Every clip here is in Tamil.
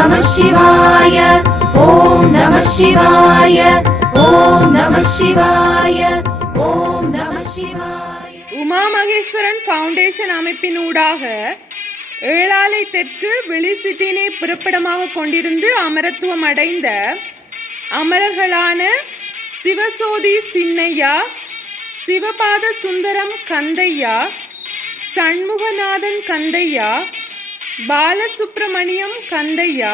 நம சிவாய ஓம் நம சிவாய ஓம் நம சிவாய ஓம் நம சிவாய. உமா மகேஸ்வரன் ஃபவுண்டேஷன் அமைப்பினூடாக ஏழாலை தெற்கு வெளிசிட்டினை பிறப்பிடமாக கொண்டிருந்து அமரத்துவம் அடைந்த அமரர்களான சிவசோதி சின்னையா சிவபாத சுந்தரம் கந்தையா சண்முகநாதன் கந்தையா பாலசுப்பிரமணியம் கந்தையா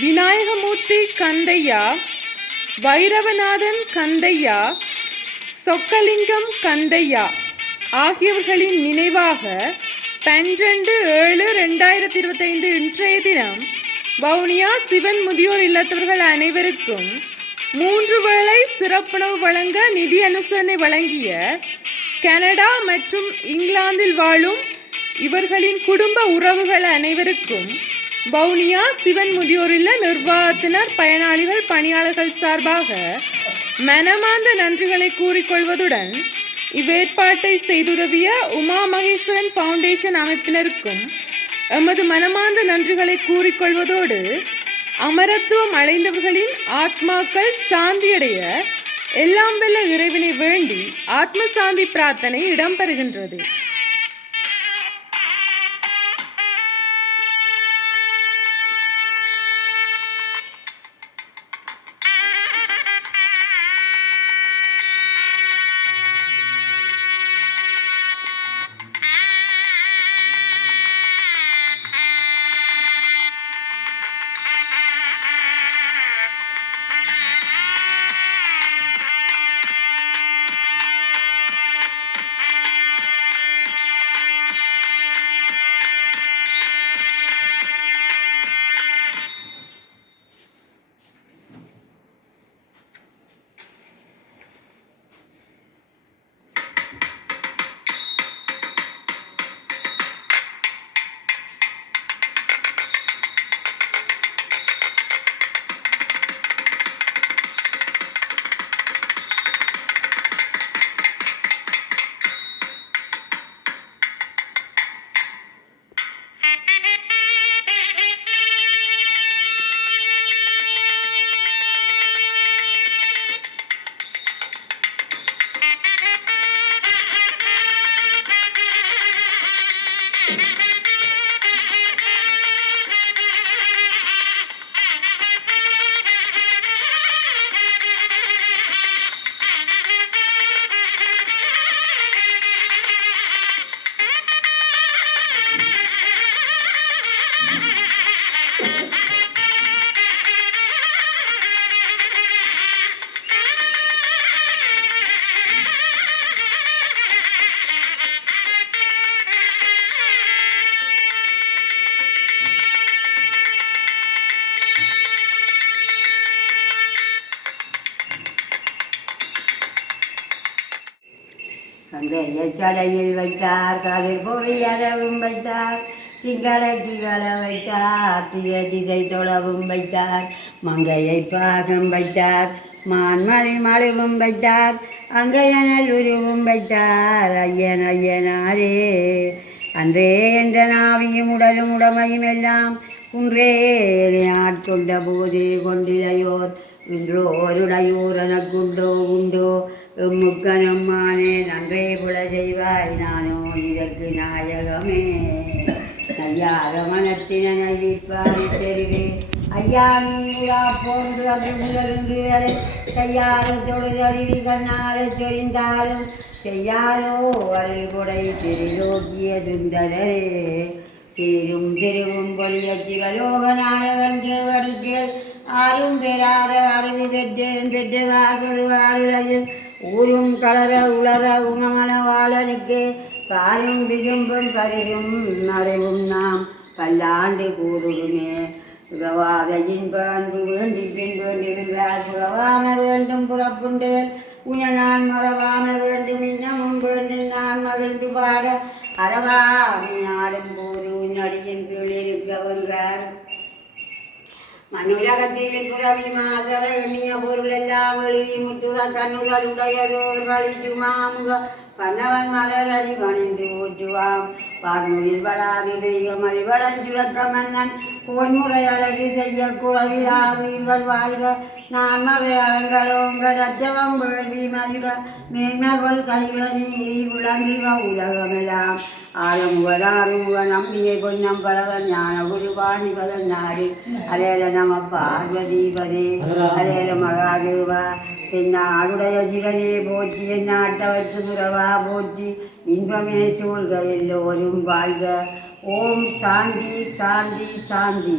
விநாயகமூர்த்தி கந்தையா வைரவநாதன் கந்தையா சொக்கலிங்கம் கந்தையா ஆகியவர்களின் நினைவாக பன்னிரெண்டு ஏழு ரெண்டாயிரத்தி இருபத்தைந்து இன்றைய தினம் வவுனியா சிவன் முதியோர் இல்லத்தவர்கள் அனைவருக்கும் மூன்று வேளை சிறப்புணவு வழங்க நிதி அனுசரணை வழங்கிய கனடா மற்றும் இங்கிலாந்தில் வாழும் இவர்களின் குடும்ப உறவுகள் அனைவருக்கும் வவுனியா சிவன் முதியோரில் நிர்வாகத்தினர் பயனாளிகள் பணியாளர்கள் சார்பாக மனமார்ந்த நன்றிகளை கூறிக்கொள்வதுடன் இவ்வேற்பாட்டை செய்துதவிய உமா மகேஸ்வரன் ஃபவுண்டேஷன் அமைப்பினருக்கும் எமது மனமார்ந்த நன்றிகளை கூறிக்கொள்வதோடு அமரத்துவம் அடைந்தவர்களின் ஆத்மாக்கள் சாந்தியடைய எல்லாம் வெல்ல இறைவனை வேண்டி ஆத்ம சாந்தி பிரார்த்தனை இடம்பெறுகின்றது. Ha ha ha! கந்தைய சடையில் வைத்தார் காதில் பொறியறவும் வைத்தார் திங்களை திகழ வைத்தார் திய திசை தொழவும் வைத்தார் மங்கையை பாகம் வைத்தார் மான்மலை மழுவும் வைத்தார் அங்கையனல் உருவும் வைத்தார் ஐயன் ஐயனாரே. அன்றே என்ற நாவியும் உடலும் உடமையும் எல்லாம் குன்றே ஆட்கொண்ட போது கொண்டிலையோர் இன்றோருடையோர் எனக்குண்டோ உண்டோ? முக்கனம்மானே நன்றே புல செய்வாய் நானோ இதற்கு நாயகமே. ஐயாக மனத்தின விற்பாரி தெரிவே ஐயா நீரா போன்று அது முதலின்று வரை கையால தொழுதறிவி கண்ணால சொரிந்தாலும் செய்யாலோ அருள் கொடை திருநோக்கிய சுந்தரரே தீரும் திருவும் பொழிய சிவலோகநாயகன் திருவடிக்கேள் ஆறும் பெறாத அறிவு பெற்றேன் பெற்றவார் பெறுவாருளையில் ஊரும் கலர உளர உணமன வாழனுக்கே பாரும் விசும்பும் பரிசும் மறைவும் நாம் பல்லாண்டு கூறுடுமே. புகவாத இன்ப அன்பு வேண்டி பின் வேண்டுகிறார் புகவான வேண்டும் புறப்புண்டேன் உன நான் மறவாம வேண்டும். இன்னமும் வேண்டும். நான் மகிழ்ந்து பாட அறவா நீ ஆடும் போது உன்னடியின் கீழ் இருக்க வருகிறார் மண்ணுலகத்தில் புறவி மாதர எண்ணிய பொருள் எல்லாம் எழுதி முற்றுற கண்ணுகள் உடையதோர் வழித்து மாமுக பன்னவன் மலரடி பணிந்து ஊற்றுவாம் பார்முகில் வளாது தெய்வமதி வளஞ்சுரக்க மன்னன் பொன்முறை அழகு ரஜவம் வேள்வி மல்க மேன்மகள் கைவனி விளங்குக உலகமெல்லாம். ஆலமுகதாருமுக நம்பியை பொன்னம் பலவன் ஞான குரு பதன்னாரு அலேல நம பார்வதீபதே அலேல மகாதேவா. என் ஜீவனே போற்றி என் துறவா போற்றி இன்பமே சூழ்க எல்லோரும் வாழ்க. ஓம் சாந்தி சாந்தி சாந்தி.